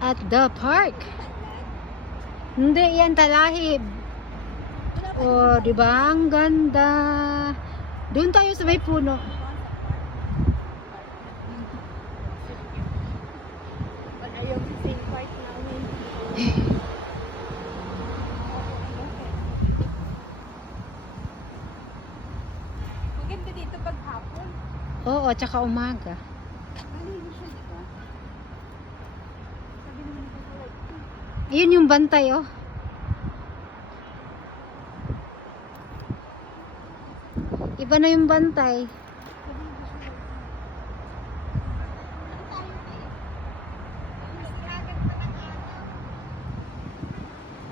at the park. Hindi, yan talahib. Oh, di ba? Ang ganda. Doon tayo sa may puno. Maganda dito pag hapon. Oo, tsaka umaga. Malinis Ayun yung bantay, oh. Iba na yung bantay.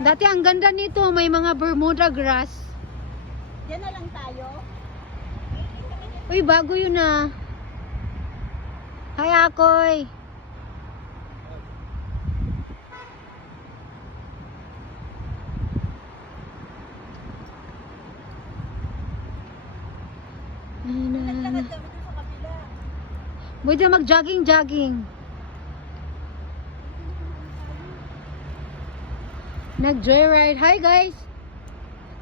Dati ang ganda nito, may mga Bermuda grass. Yan na lang tayo. Uy, bago yun ah. Hi, Akoy. Sa kabila. Pwede mag-jogging-jogging. Nag-joyride. Hi, guys.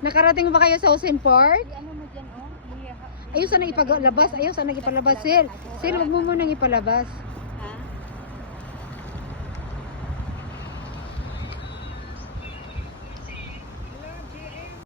Nakarating ba kayo sa Ocean Park? Ano mo dyan, oh. Ayaw sana ipalabas. Ayaw sana ipalabas, Sil. Sil, huwag mo munang ipalabas.